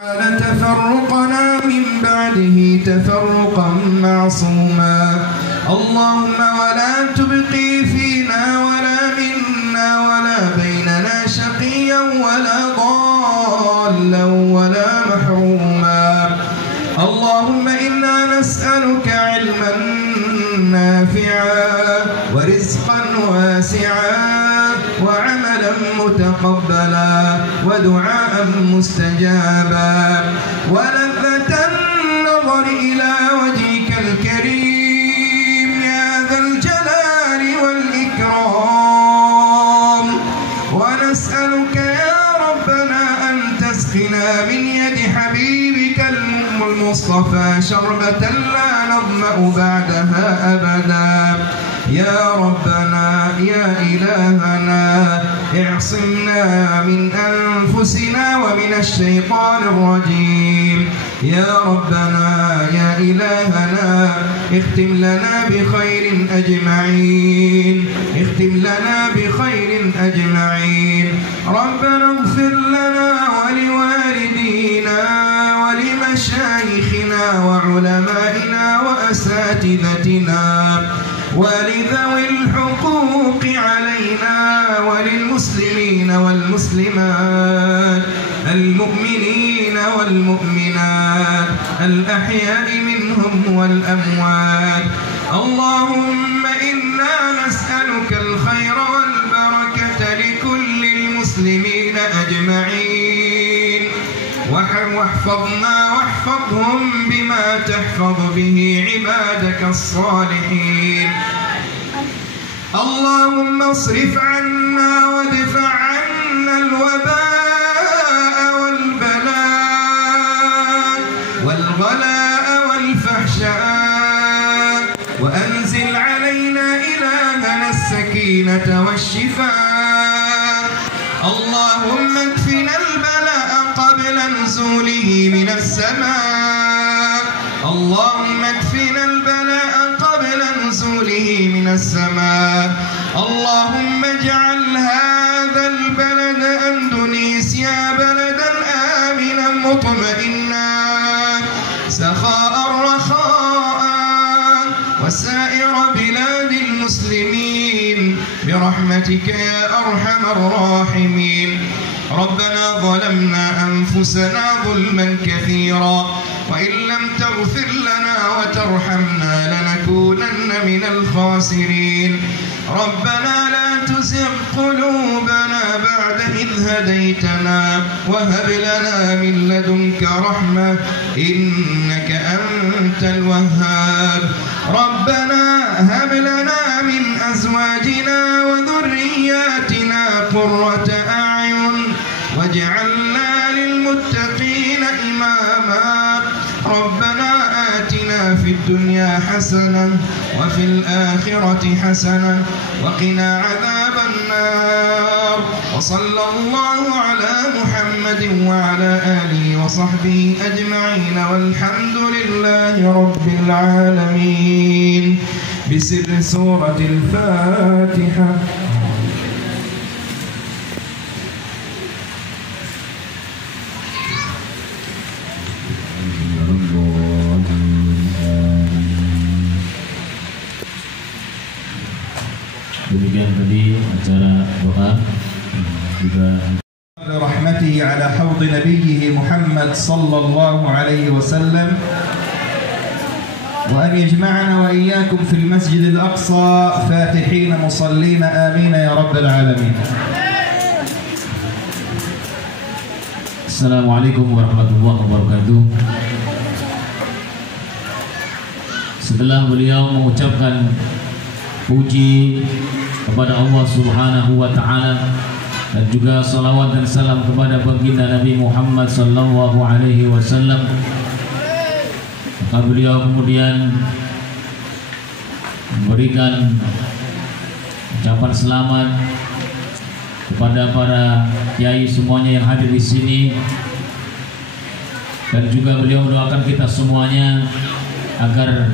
تفرقنا من بعده تفرقا معصوما. اللهم ولا تبقي فينا ولا منا ولا بيننا شقيا ولا ضالا ولا محروما. اللهم إنا نسألك علما نافعا ورزقا واسعا وعملا متقبلا ودعاء مستجابا ولذة النظر إلى وجهك الكريم يا ذا الجلال والإكرام. ونسألك يا ربنا أن تسقنا من يد حبيبك المصطفى شربة لا نظمأ بعدها أبدا. يا ربنا يا إلهنا اعصمنا من أنفسنا ومن الشيطان الرجيم. يا ربنا يا إلهنا اختم لنا بخير أجمعين، اختم لنا بخير أجمعين. ربنا اغفر لنا ولوالدينا ولمشايخنا وعلمائنا وأساتذتنا ولذوي الحقوق علينا وللمسلمين والمسلمات المؤمنين والمؤمنات الأحياء منهم والأموات. اللهم إنا نسألك الخير والبركة لكل المسلمين أجمعين، واحفظنا واحفظهم بما تحفظ به عبادك الصالحين. اللهم اصرف عنا وادفع عنا الوباء والبلاء والغلاء والفحشاء وأنزل علينا إلهنا السكينة والشفاء. اللهم اكفنا البلاء قبل نزوله من السماء. اللهم اكفنا البلاء قبل نزوله من السماء. اللهم اجعل هذا البلد أندونيسيا بلدا آمنا مطمئنا سخاء رخاء وسائر بلاد المسلمين برحمتك يا أرحم الراحمين. ربنا ظلمنا أنفسنا ظلما كثيرا وإن لم تغفر لنا وترحمنا لنكونن من الخاسرين. ربنا لا تزغ قلوبنا بعد إذ هديتنا وهب لنا من لدنك رحمة إنك أنت الوهاب. ربنا هب لنا من أزواجنا وذرياتنا قرة أعين واجعلنا للمتقين إماما. ربنا آتنا في الدنيا حسنة وفي الآخرة حسنة وقنا عذاب النار. وصلى الله على محمد وعلى آله وصحبه أجمعين والحمد لله رب العالمين. بسر سورة الفاتحة. Demikian tadi acara doa juga برحمته على حوض نبيه محمد صلى الله عليه وسلم وأن يجمعنا وإياكم في المسجد الأقصى فاتحين مصلين آمين يا رب العالمين. Assalamualaikum warahmatullahi wabarakatuh. Setelah beliau mengucapkan puji kepada Allah Subhanahu wa Ta'ala dan juga salawat dan salam kepada baginda Nabi Muhammad sallallahu alaihi wasallam, maka beliau kemudian memberikan ucapan selamat kepada para kiai semuanya yang hadir di sini, dan juga beliau mendoakan kita semuanya agar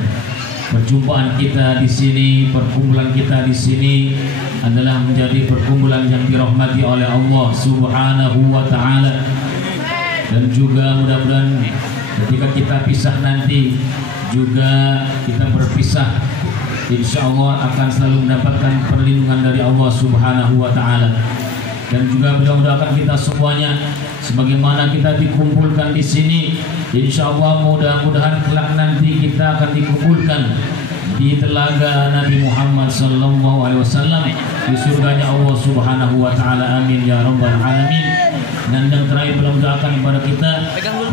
perjumpaan kita di sini, perkumpulan kita di sini adalah menjadi perkumpulan yang dirahmati oleh Allah Subhanahu wa Ta'ala, dan juga mudah-mudahan ketika kita pisah nanti juga kita berpisah, insya Allah akan selalu mendapatkan perlindungan dari Allah Subhanahu wa Ta'ala. Dan juga mudah-mudahan kita semuanya sebagaimana kita dikumpulkan di sini, insya Allah mudah-mudahan kelak nanti kita akan dikumpulkan di telaga Nabi Muhammad sallallahu alaihi wasallam di surganya Allah Subhanahu wa Ta'ala. Amin ya rabbal alamin. Dan yang terakhir mendoakan kepada kita,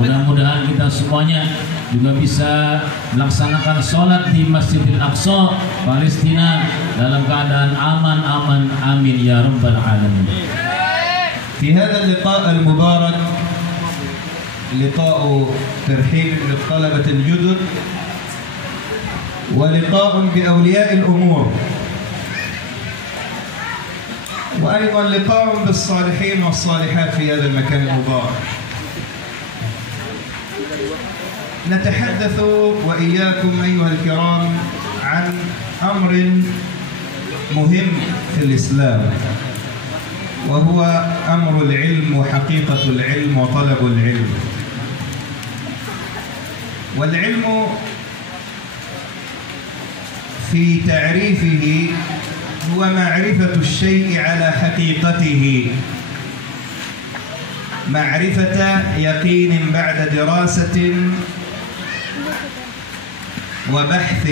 mudah-mudahan kita semuanya juga bisa melaksanakan sholat di Masjidil Aqsa Palestina dalam keadaan aman. Amin ya rabbal alamin. في هذا اللقاء المبارك لقاء ترحيب بالطلبة الجدد ولقاء بأولياء الأمور وأيضا لقاء بالصالحين والصالحات في هذا المكان المبارك. نتحدث وإياكم أيها الكرام عن أمر مهم في الإسلام، وهو أمر العلم وحقيقة العلم وطلب العلم. والعلم في تعريفه هو معرفة الشيء على حقيقته، معرفة يقين بعد دراسة وبحث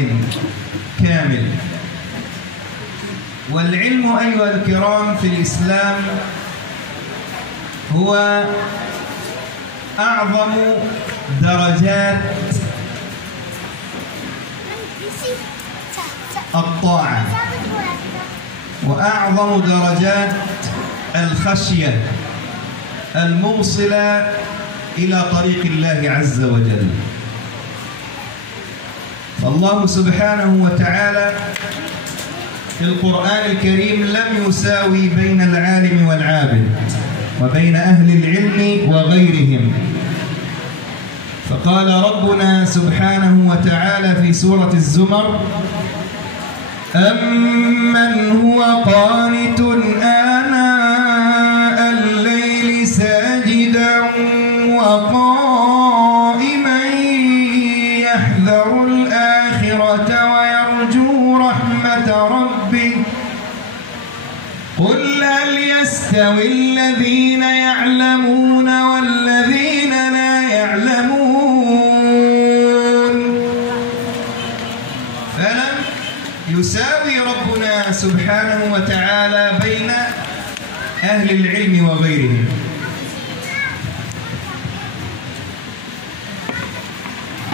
كامل. والعلم أيها الكرام في الإسلام هو أعظم درجات الطاعة وأعظم درجات الخشية الموصلة إلى طريق الله عز وجل. فالله سبحانه وتعالى في القرآن الكريم لم يساوي بين العالم والعابد وبين أهل العلم وغيرهم، فقال ربنا سبحانه وتعالى في سورة الزمر: أمن هو قانت آناء الليل ساجدا وقائما يحذر الآخرة ويرجو رحمة ربه قل هل يستوي الذين يعلمون والذين لا يعلمون. فلم يساوي ربنا سبحانه وتعالى بين أهل العلم وغيرهم.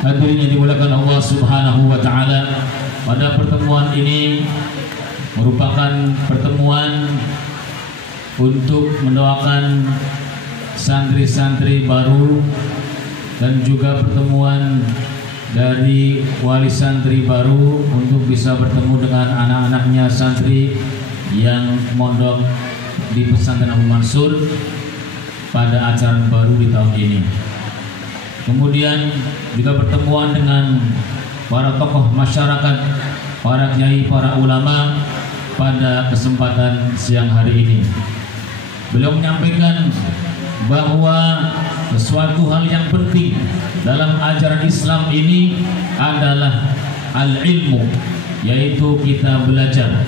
Hadirin yang dimuliakan Allah Subhanahu wa Ta'ala, pada pertemuan ini merupakan pertemuan untuk mendoakan santri-santri baru dan juga pertemuan dari wali santri baru untuk bisa bertemu dengan anak-anaknya santri yang mondok di pesantren Abu Mansur pada acara baru di tahun ini. Kemudian juga pertemuan dengan para tokoh masyarakat, para kiai, para ulama pada kesempatan siang hari ini. Beliau menyampaikan bahwa sesuatu hal yang penting dalam ajaran Islam ini adalah al-ilmu, yaitu kita belajar.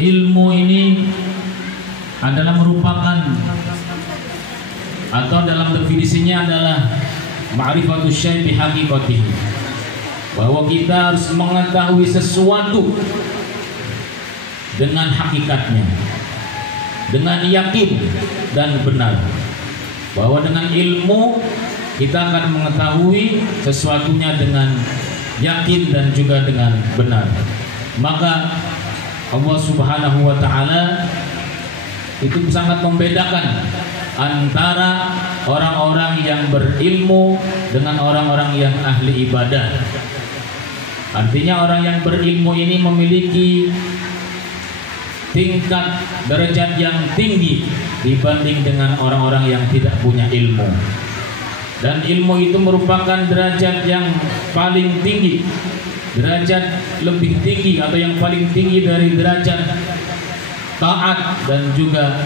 Ilmu ini adalah merupakan, atau dalam definisinya adalah ma'rifatus syai' bi haqiqatihi, bahwa kita harus mengetahui sesuatu dengan hakikatnya, dengan yakin dan benar. Bahwa dengan ilmu kita akan mengetahui sesuatunya dengan yakin dan juga dengan benar. Maka Allah Subhanahu wa Ta'ala itu sangat membedakan antara orang-orang yang berilmu dengan orang-orang yang ahli ibadah. Artinya orang yang berilmu ini memiliki tingkat derajat yang tinggi dibanding dengan orang-orang yang tidak punya ilmu. Dan ilmu itu merupakan derajat yang paling tinggi, derajat lebih tinggi atau yang paling tinggi dari derajat taat dan juga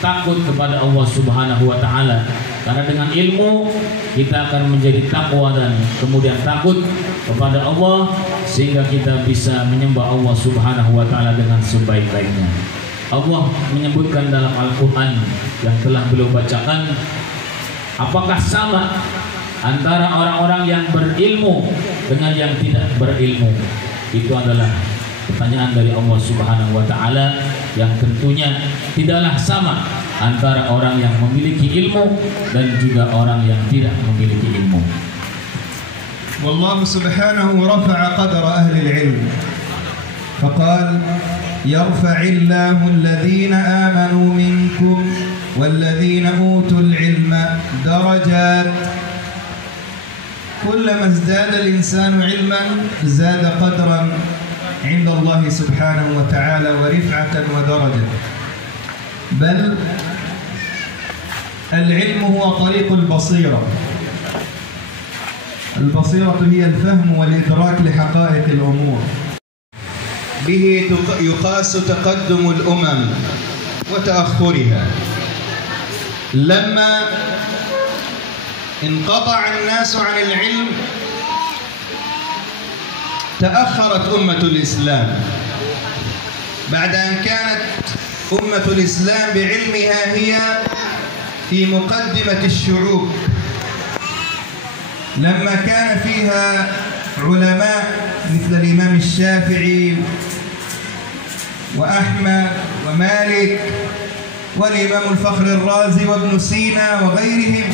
takut kepada Allah Subhanahu wa Ta'ala. Karena dengan ilmu kita akan menjadi takwa dan kemudian takut kepada Allah, sehingga kita bisa menyembah Allah Subhanahu wa taala dengan sebaik-baiknya. Allah menyebutkan dalam Al-Qur'an yang telah beliau bacakan, apakah sama antara orang-orang yang berilmu dengan yang tidak berilmu? Itu adalah pertanyaan dari Allah Subhanahu wa taala yang tentunya tidaklah sama antara orang yang memiliki ilmu dan juga orang yang tidak memiliki ilmu. والله سبحانه رفع قدر أهل العلم فقال يرفع الله الذين آمنوا منكم والذين أوتوا العلم درجات. كلما ازداد الإنسان علما زاد قدرا عند الله سبحانه وتعالى ورفعة ودرجة. بل العلم هو طريق البصيرة. البصيرة هي الفهم والإدراك لحقائق الأمور. به يقاس تقدم الأمم وتأخرها. لما انقطع الناس عن العلم تأخرت أمة الإسلام، بعد أن كانت أمة الإسلام بعلمها هي في مقدمة الشعوب، لما كان فيها علماء مثل الإمام الشافعي وأحمد ومالك والإمام الفخر الرازي وابن سينا وغيرهم،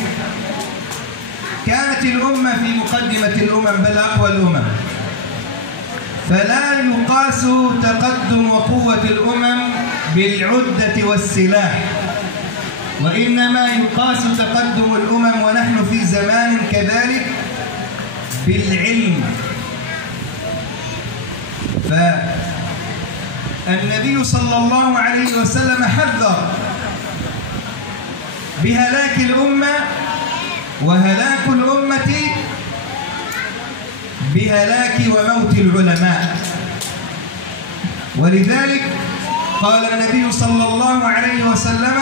كانت الأمة في مقدمة الأمم بل أقوى الأمم. فلا يقاس تقدم وقوة الأمم بالعدة والسلاح، وإنما يقاس تقدم الأمم ونحن في زمان كذلك بالعلم. فالنبي صلى الله عليه وسلم حذر بهلاك الأمة، وهلاك الأمة بهلاك وموت العلماء. ولذلك قال النبي صلى الله عليه وسلم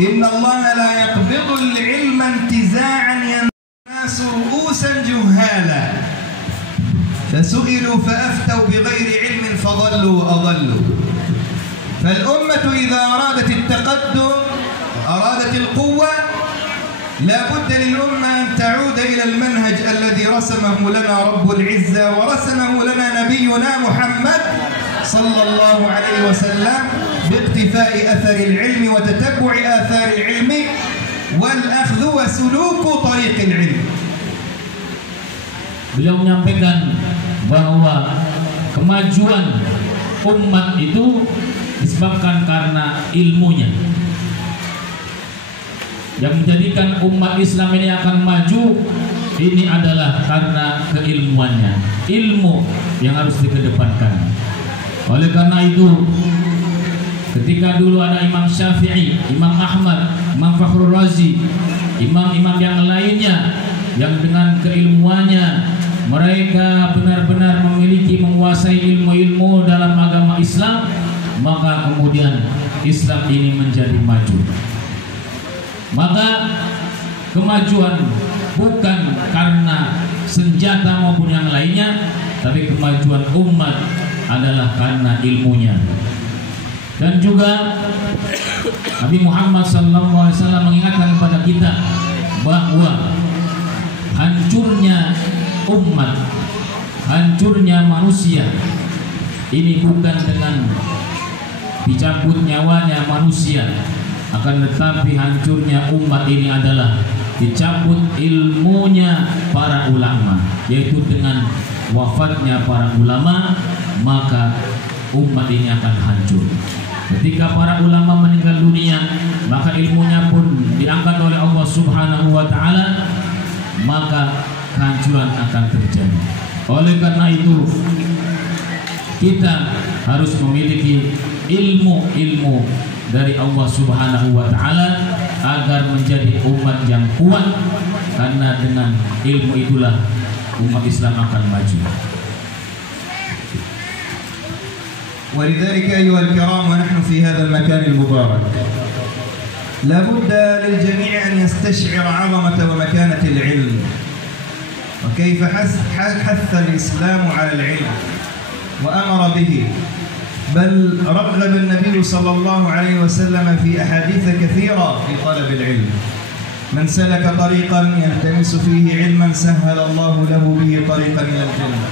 إن الله لا يقبض العلم انتزاعا الناس رؤوسا جهالا فسئلوا فأفتوا بغير علم فضلوا وأضلوا. فالأمة إذا أرادت التقدم أرادت القوة لا بد للأمة أن تعود إلى المنهج الذي رسمه لنا رب العزة ورسمه لنا نبينا محمد صلى الله عليه وسلم باقتفاء أثر العلم وتتبع آثار العلم والأخذ وسلوك طريق العلم. Beliau menyampaikan bahwa kemajuan umat itu disebabkan karena ilmunya. Yang menjadikan umat Islam ini akan maju ini adalah karena keilmuannya. Ilmu yang harus dikedepankan. Oleh karena itu, ketika dulu ada Imam Syafi'i, Imam Ahmad, Imam Fakhrul Razi, imam-imam yang lainnya yang dengan keilmuannya mereka benar-benar memiliki, menguasai ilmu-ilmu dalam agama Islam, maka kemudian Islam ini menjadi maju. Maka kemajuan bukan karena senjata maupun yang lainnya, tapi kemajuan umat adalah karena ilmunya. Dan juga Nabi Muhammad SAW mengingatkan kepada kita bahwa hancurnya umat, hancurnya manusia ini bukan dengan dicabut nyawanya manusia, akan tetapi hancurnya umat ini adalah dicabut ilmunya para ulama, yaitu dengan wafatnya para ulama maka umat ini akan hancur. Ketika para ulama meninggal dunia, maka ilmunya pun diangkat oleh Allah Subhanahu wa taala, maka kehancuran akan terjadi. Oleh karena itu, kita harus memiliki ilmu-ilmu dari Allah Subhanahu wa taala agar menjadi umat yang kuat, karena dengan ilmu itulah umat Islam akan maju. ولذلك أيها الكرام ونحن في هذا المكان المبارك لابد للجميع أن يستشعر عظمة ومكانة العلم، وكيف حث الإسلام على العلم وأمر به، بل رغب النبي صلى الله عليه وسلم في أحاديث كثيرة في طلب العلم. من سلك طريقا يلتمس فيه علما سهل الله له به طريقا إلى الجنة.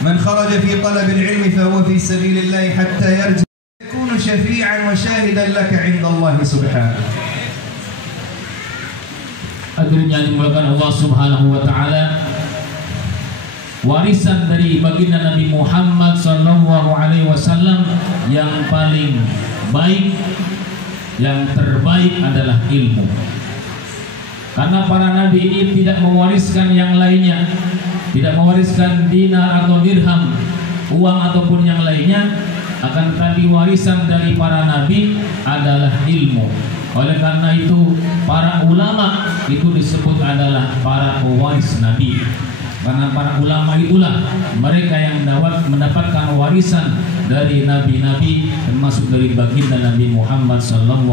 من خرج في طلب العلم فهو في سبيل الله حتى يرجع يكون شفيعا وشاهدا لك عند الله سبحانه. Akhirnya dimulakan Allah Subhanahu wa taala, warisan dari baginda Nabi Muhammad sallallahu alaihi wasallam yang paling baik, yang terbaik adalah ilmu. Karena para nabi ini tidak mewariskan yang lainnya, tidak mewariskan dinar atau dirham, uang ataupun yang lainnya, akan tetapi warisan dari para nabi adalah ilmu. Oleh karena itu para ulama itu disebut adalah para pewaris nabi. Karena para ulama itulah mereka yang mendapatkan warisan dari nabi-nabi, termasuk dari baginda Nabi Muhammad SAW.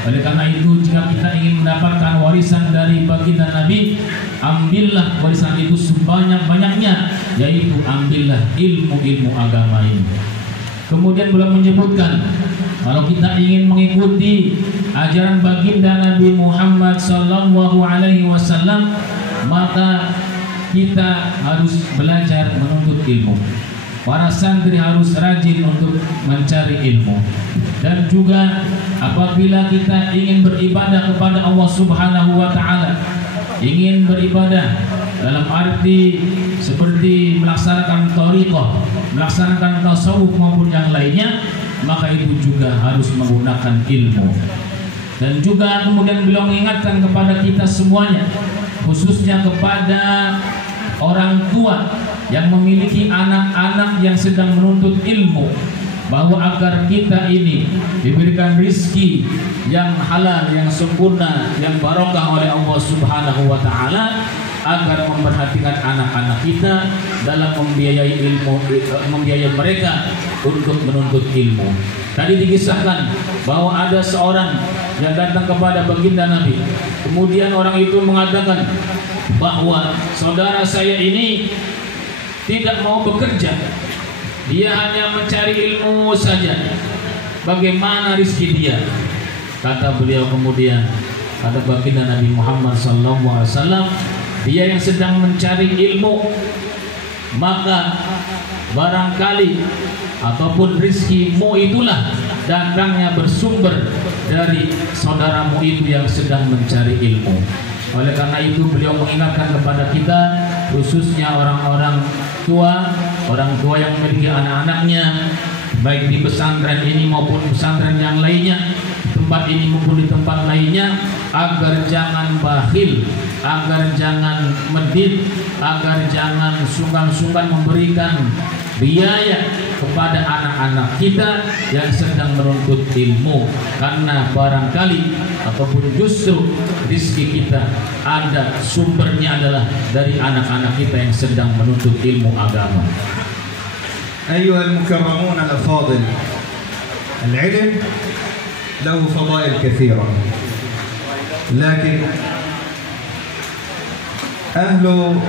Oleh karena itu, jika kita ingin mendapatkan warisan dari baginda Nabi, ambillah warisan itu sebanyak-banyaknya, yaitu ambillah ilmu-ilmu agama ini. Kemudian beliau menyebutkan, kalau kita ingin mengikuti ajaran baginda Nabi Muhammad SAW, maka kita harus belajar menuntut ilmu. Para santri harus rajin untuk mencari ilmu. Dan juga apabila kita ingin beribadah kepada Allah Subhanahu wa taala, ingin beribadah dalam arti seperti melaksanakan thariqah, melaksanakan tasawuf maupun yang lainnya, maka itu juga harus menggunakan ilmu. Dan juga kemudian beliau mengingatkan kepada kita semuanya, khususnya kepada orang tua yang memiliki anak-anak yang sedang menuntut ilmu, bahwa agar kita ini diberikan rizki yang halal, yang sempurna, yang barokah oleh Allah Subhanahu wa taala, agar memperhatikan anak-anak kita dalam membiayai ilmu, membiayai mereka untuk menuntut ilmu. Tadi dikisahkan bahwa ada seorang yang datang kepada baginda Nabi, kemudian orang itu mengatakan bahwa saudara saya ini tidak mau bekerja, dia hanya mencari ilmu saja. Bagaimana rezeki dia? Kata beliau kemudian, kata baginda Nabi Muhammad SAW, dia yang sedang mencari ilmu, maka barangkali ataupun rizkimu itulah datangnya bersumber dari saudaramu itu yang sedang mencari ilmu. Oleh karena itu beliau mengingatkan kepada kita, khususnya orang-orang tua, orang tua yang memiliki anak-anaknya, baik di pesantren ini maupun pesantren yang lainnya, tempat ini maupun di tempat lainnya, agar jangan bakhil, agar jangan medit, agar jangan sungkan-sungkan memberikan biaya kepada anak-anak kita yang sedang menuntut ilmu, karena barangkali ataupun justru rezeki kita ada sumbernya adalah dari anak-anak kita yang sedang menuntut ilmu agama. Ayyuhal mukarramun al-afadil, al-ilm lahu fadail kathira, lakin ahlu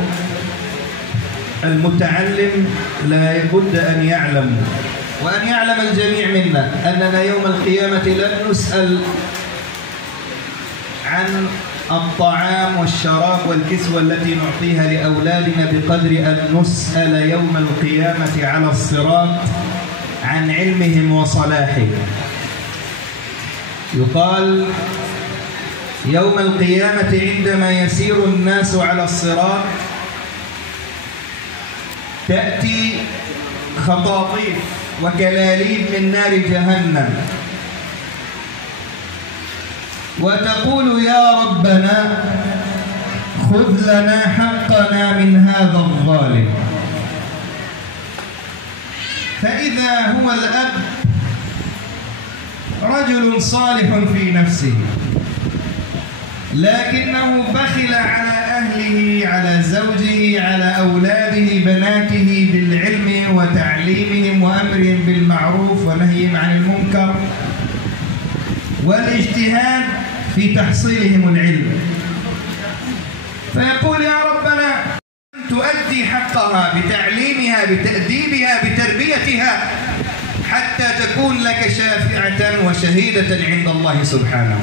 المتعلم لا بد أن يعلم وأن يعلم الجميع منا أننا يوم القيامة لن نسأل عن الطعام والشراب والكسوة التي نعطيها لأولادنا بقدر أن نسأل يوم القيامة على الصراط عن علمهم وصلاحهم. يقال يوم القيامة عندما يسير الناس على الصراط تأتي خطاطيف وكلاليب من نار جهنم وتقول يا ربنا خذ لنا حقنا من هذا الظالم. فإذا هو الأب رجل صالح في نفسه، لكنه بخل على أهله، على زوجه، على أولاده بناته بالعلم وتعليمهم وأمرهم بالمعروف ونهيهم عن المنكر، والاجتهاد في تحصيلهم العلم، فيقول يا ربنا تؤدي حقها بتعليمها بتأديبها بتربيتها حتى تكون لك شافعة وشهيدة عند الله سبحانه.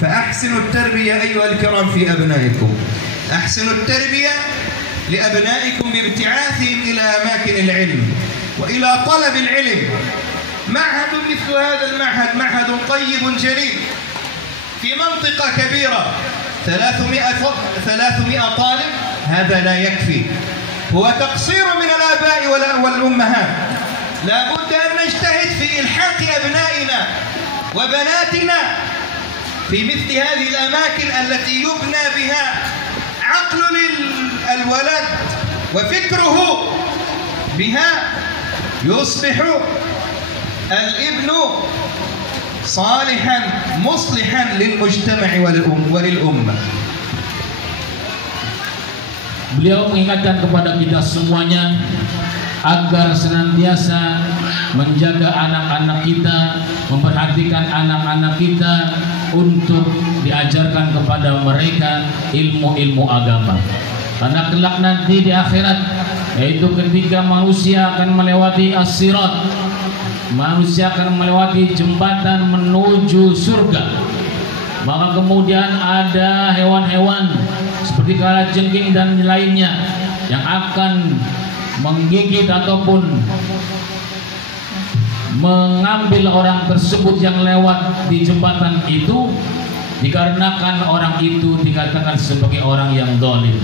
فأحسنوا التربية أيها الكرام في أبنائكم، أحسنوا التربية لأبنائكم بابتعاثهم إلى أماكن العلم وإلى طلب العلم. معهد مثل هذا المعهد معهد طيب جليل في منطقة كبيرة 300 طالب، هذا لا يكفي، هو تقصير من الآباء والأمهات. لا بد أن نجتهد في إلحاق أبنائنا وبناتنا في مثل هذه الأماكن التي يبنى بها عقل الولد وفكره، بها يصبح الابن صالحا مصلحا للمجتمع وللأمة. Beliau mengingatkan kepada kita semuanya agar senantiasa menjaga anak-anak kita, memperhatikan anak-anak kita untuk diajarkan kepada mereka ilmu-ilmu agama. Karena kelak nanti di akhirat, yaitu ketika manusia akan melewati as-sirat, manusia akan melewati jembatan menuju surga, maka kemudian ada hewan-hewan seperti kalajengking dan lainnya yang akan menggigit ataupun mengambil orang tersebut yang lewat di jembatan itu, dikarenakan orang itu dikatakan sebagai orang yang zalim.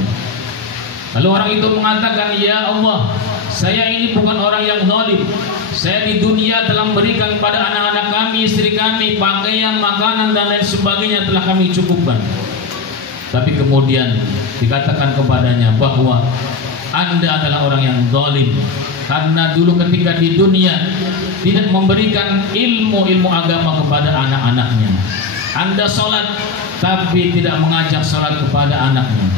Lalu orang itu mengatakan, ya Allah, saya ini bukan orang yang zalim. Saya di dunia telah memberikan kepada anak-anak kami, istri kami, pakaian, makanan dan lain sebagainya telah kami cukupkan. Tapi kemudian dikatakan kepadanya bahwa Anda adalah orang yang zalim, karena dulu ketika di dunia tidak memberikan ilmu-ilmu agama kepada anak-anaknya. Anda sholat tapi tidak mengajak sholat kepada anaknya,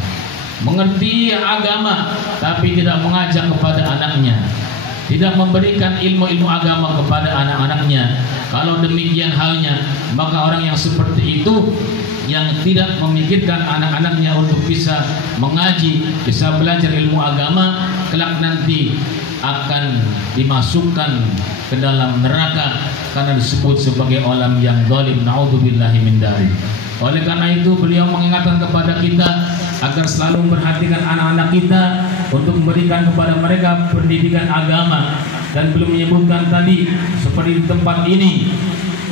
mengerti agama tapi tidak mengajak kepada anaknya, tidak memberikan ilmu-ilmu agama kepada anak-anaknya. Kalau demikian halnya, maka orang yang seperti itu, yang tidak memikirkan anak-anaknya untuk bisa mengaji, bisa belajar ilmu agama, kelak nanti akan dimasukkan ke dalam neraka karena disebut sebagai orang yang zalim. Na'udzubillahi min dzalik. Oleh karena itu beliau mengingatkan kepada kita agar selalu memperhatikan anak-anak kita untuk memberikan kepada mereka pendidikan agama. Dan belum menyebutkan tadi seperti di tempat ini,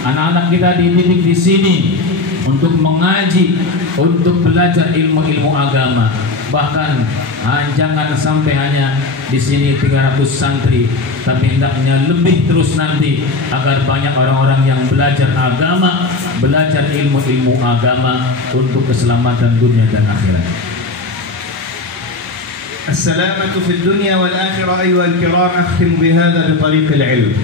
anak-anak kita dididik di sini untuk mengaji, untuk belajar ilmu-ilmu agama. Bahkan jangan sampai hanya di sini 300 santri, tapi hendaknya lebih terus nanti agar banyak orang-orang yang belajar agama, belajar ilmu-ilmu agama untuk keselamatan dunia dan akhirat. السلامة في الدنيا والآخرة أيها الكرام. أختم بهذا بطريق العلم.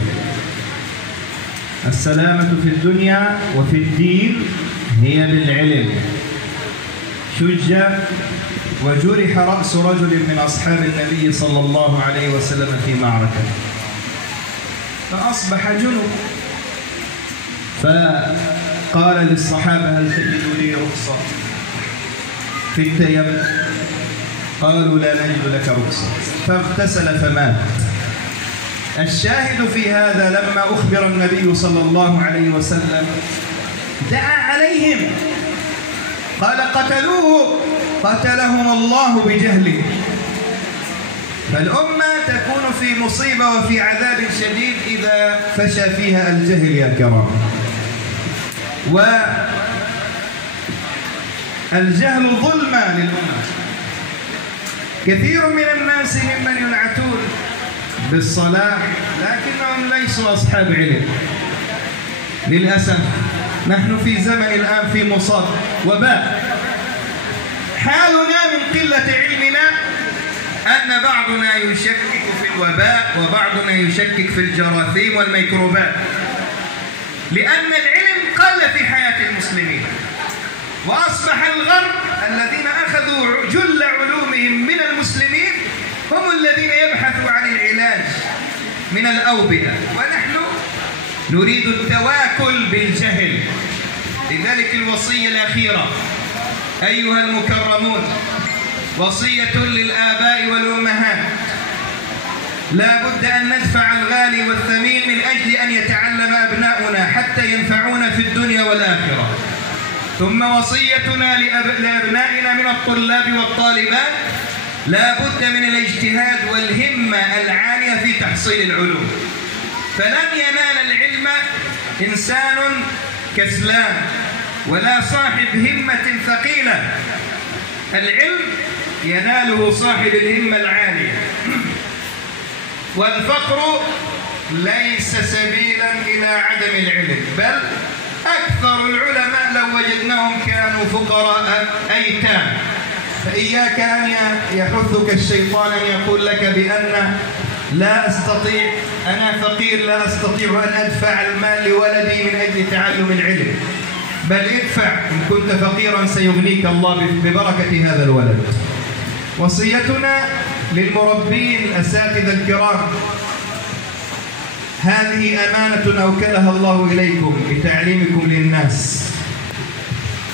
السلامة في الدنيا وفي الدين هي بالعلم. شج وجرح رأس رجل من أصحاب النبي صلى الله عليه وسلم في معركة، فأصبح جنب، فقال للصحابة هل تجد لي رخصة في التيمم؟ قالوا لا نجد لك رخصة، فاغتسل فمات. الشاهد في هذا لما أخبر النبي صلى الله عليه وسلم دعا عليهم، قال قتلوه قتلهم الله بجهله. فالأمة تكون في مصيبة وفي عذاب شديد إذا فشى فيها الجهل يا كرام. والجهل ظلمة للأمة. كثير من الناس ممن ينعتون بالصلاح لكنهم ليسوا أصحاب علم. للأسف نحن في زمن الآن في مصاب وباء. حالنا من قلة علمنا أن بعضنا يشكك في الوباء وبعضنا يشكك في الجراثيم والميكروبات، لأن العلم قل في حياة المسلمين، وأصبح الغرب الذين أخذوا جل علومهم من المسلمين هم الذين يبحثوا عن العلاج من الأوبئة، ونحن نريد التواكل بالجهل لذلك الوصية الأخيرة أيها المكرمون وصية للآباء والأمهات، لا بد أن ندفع الغالي والثمين من أجل أن يتعلم أبناؤنا حتى ينفعونا في الدنيا والآخرة. ثم وصيتنا لأبنائنا من الطلاب والطالبات، لا بد من الاجتهاد والهمة العالية في تحصيل العلوم، فلن ينال العلم إنسان كسلان ولا صاحب همة ثقيلة، العلم يناله صاحب الهمة العالية. والفقر ليس سبيلا إلى عدم العلم، بل أكثر العلماء لو وجدناهم كانوا فقراء أيتام. فإياك أن يحثك الشيطان أن يقول لك بأن لا أستطيع، أنا فقير لا أستطيع أن أدفع المال لولدي من أجل تعلم العلم، بل ادفع، إن كنت فقيرا سيغنيك الله ببركة هذا الولد. وصيتنا للمربين الأساتذة الكرام، هذه أمانة أوكلها الله إليكم لتعليمكم للناس،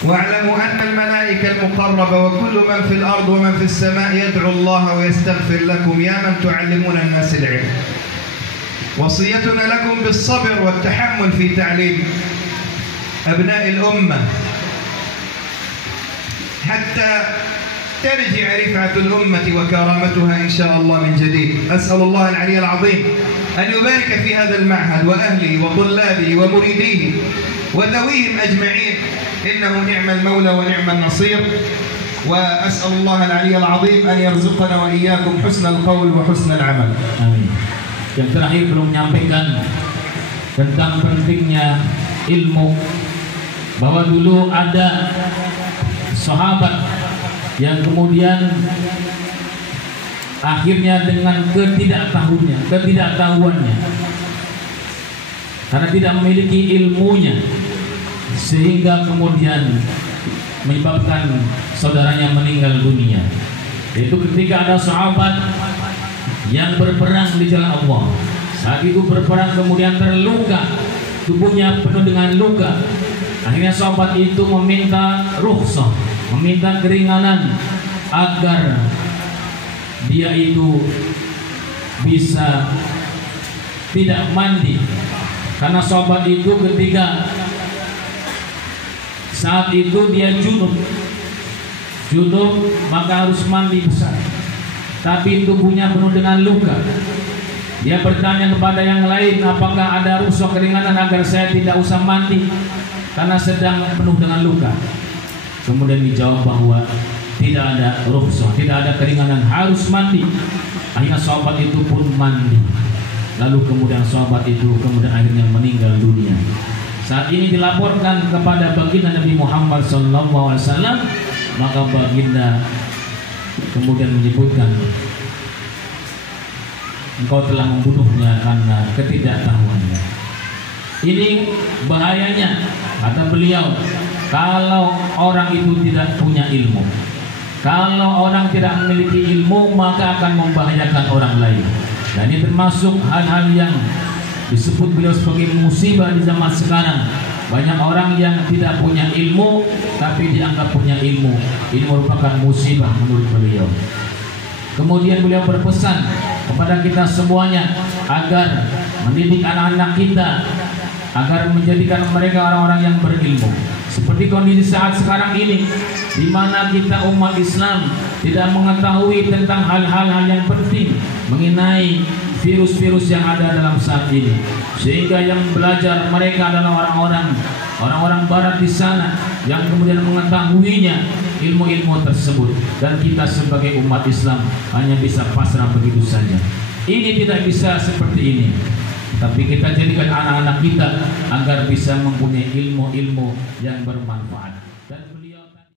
واعلموا أن الملائكة المقربة وكل من في الأرض ومن في السماء يدعو الله ويستغفر لكم يا من تعلمون الناس العلم. وصيتنا لكم بالصبر والتحمل في تعليم أبناء الأمة حتى ترجع رفعة الأمة وكرامتها إن شاء الله من جديد. أسأل الله العلي العظيم أن يبارك في هذا المعهد وأهله وطلابه ومريديه وذويهم أجمعين، إنه نعم المولى ونعم النصير. وأسأل الله العلي العظيم أن يرزقنا وإياكم حسن القول وحسن العمل. Amin. Yang terakhir belum menyampaikan tentang pentingnya ilmu, bahwa dulu ada sahabat yang kemudian akhirnya dengan ketidaktahuannya, karena tidak memiliki ilmunya, sehingga kemudian menyebabkan saudaranya meninggal dunia. Yaitu ketika ada sahabat yang berperang di jalan Allah, saat itu berperang kemudian terluka, tubuhnya penuh dengan luka. Akhirnya sahabat itu meminta rukhsah, meminta keringanan agar dia itu bisa tidak mandi, karena sahabat itu ketika saat itu dia junub maka harus mandi besar, tapi tubuhnya penuh dengan luka. Dia bertanya kepada yang lain, apakah ada rukhsah keringanan agar saya tidak usah mandi karena sedang penuh dengan luka? Kemudian dijawab bahwa tidak ada rukhsah, tidak ada keringanan, harus mandi. Akhirnya sahabat itu pun mandi. Lalu kemudian sahabat itu akhirnya meninggal dunia. Saat ini dilaporkan kepada baginda Nabi Muhammad SAW, maka baginda kemudian menyebutkan, engkau telah membunuhnya karena ketidaktahuannya. Ini bahayanya, kata beliau, kalau orang itu tidak punya ilmu. Kalau orang tidak memiliki ilmu, maka akan membahayakan orang lain. Dan ini termasuk hal-hal yang disebut beliau sebagai musibah di zaman sekarang. Banyak orang yang tidak punya ilmu tapi dianggap punya ilmu. Ini merupakan musibah menurut beliau. Kemudian beliau berpesan kepada kita semuanya agar mendidik anak-anak kita, agar menjadikan mereka orang-orang yang berilmu. Seperti kondisi saat sekarang ini, di mana kita umat Islam tidak mengetahui tentang hal-hal yang penting mengenai virus-virus yang ada dalam saat ini, sehingga yang belajar mereka adalah orang-orang barat di sana yang kemudian mengetahuinya ilmu-ilmu tersebut, dan kita sebagai umat Islam hanya bisa pasrah begitu saja. Ini tidak bisa seperti ini, tapi kita jadikan anak-anak kita agar bisa mempunyai ilmu-ilmu yang bermanfaat.